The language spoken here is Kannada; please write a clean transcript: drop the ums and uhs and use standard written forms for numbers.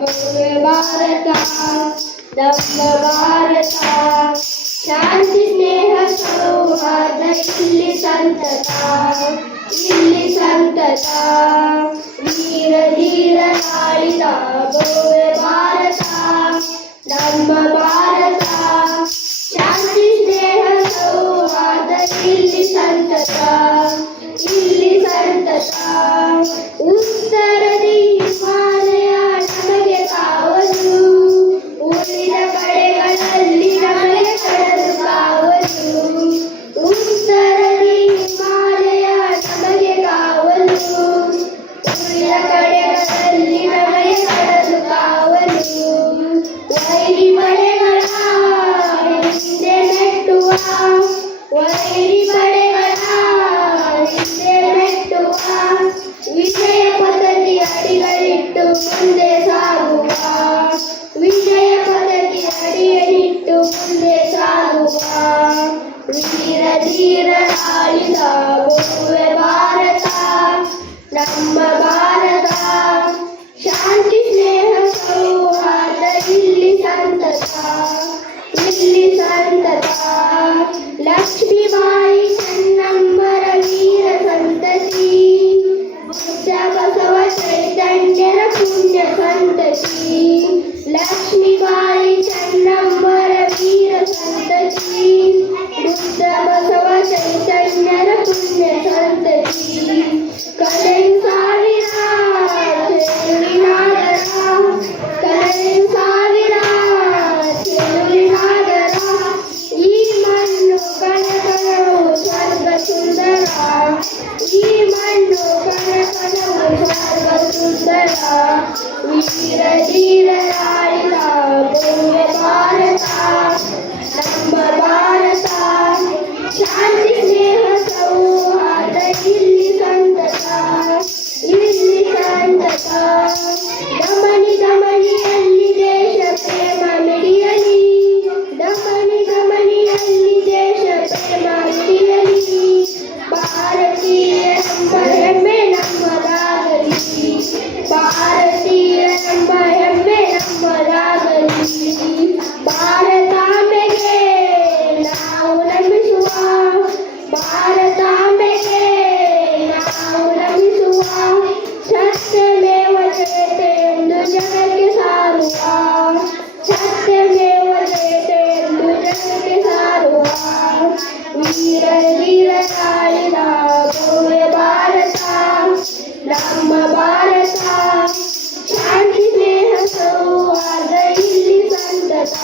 ಭವ್ಯ ಭಾರತ ನಮ್ಮ ಭಾರತ ಶಾಂತಿ ಸ್ನೇಹ ಸೌಹಾರ್ದ ಇಲ್ಲಿ ಸಂತತ ವೀರ ಧೀರ ನಾಳಿದ ಭವ್ಯ ಭಾರತ ನಮ್ಮ ಭಾರತ ಶಾಂತಿ ಸ್ನೇಹ ಸೌಹಾರ್ದ ಇಲ್ಲಿ ಸಂತತ ಉತ್ತರದಿ ಹಿಮಾಲಯ ನಮಗೆ ಕಾವಲು ಉಳಿದ ಕಡೆಗಳಲ್ಲಿ ನಮಗೆ ಕಡಲು ಕಾವಲು ಉತ್ತರದಿ ಹಿಮಾಲಯ ನಮಗೆ ಕಾವಲು ಉಳಿದ ಕಡೆಗಳಲ್ಲಿ ನಮಗೆ ಕಡಲು ಕಾವಲು ವೈರಿ ಪಡೆಗಳ ಹಿಂದೆ ನೆಟ್ಟುವ ವಿಜಯ ಪದ್ಧತಿ ಅಡಿಗಳಿಟ್ಟು ಮುಂದೆ ಸಾಗುವ ವೀರ ಧೀರ ಆಳಿದ ಭವ್ಯ ಭಾರತ ನಮ್ಮ ಭಾರತ ಶಾಂತಿ ಸ್ನೇಹ ಸೌಹಾರ್ದ ಇಲ್ಲಿ ಸಂತತ ಲಕ್ಷ್ಮೀಬಾಯಿ ಚೆನ್ನಮ್ಮರ ವೀರ ಸಂತತಿ ಬುದ್ಧ ಬಸವ ಚೈತನ್ಯರ ಪುಣ್ಯ ಸಂತತಿ ಲಕ್ಷ್ಮೀಬಾಯಿ ಚೆನ್ನಮ್ಮರ ವೀರ ಸಂತತಿ ಬುದ್ಧ ಬಸವ ಚೈತನ್ಯರ ಪುಣ್ಯ ಸಂತತಿ ಕಲೆಯು ಸಾವಿರ ಈ ಮಣ್ಣು ಕನಕನವು ಸ್ವರ್ಗ ಸುಂದರ ವೀರ ಧೀರ ಆಳಿದ ಭವ್ಯ ಭಾರತ ನಮ್ಮ ಭಾರತ ಶಾಂತಿ ಸ್ನೇಹ ಸೌಹಾರ್ದ ಇಲ್ಲಿ ಸಂತತ ದಮನಿಯಲ್ಲಿ ದೇಶ ಪ್ರೇಮ ಮಿಡಿಯಲಿ ದಮನಿಯಲ್ಲಿ ದೇಶ ಪ್ರೇಮ ಮಿಡಿಯಲಿ ಭಾರತೀಯರೆಂಬ ಹೆಮ್ಮೆ ನಮ್ಮದಾಗಲಿ ಭಾರತಾಂಬೆಗೆ ನಾವು ನಮಿಸುವ ಸತ್ಯಮೇವ ಜಯತೆ ಎಂದು ಜಗಕ್ಕೆ ಸಾರುವ ವೀರ ಧೀರ ತಾಳಿದ ಭವ್ಯ ಭಾರತ ನಮ್ಮ ಭಾರತ ಶಾಂತಿ ಸ್ನೇಹ ಸೌಹಾರ್ದ ಇಲ್ಲಿ ಸಂತತ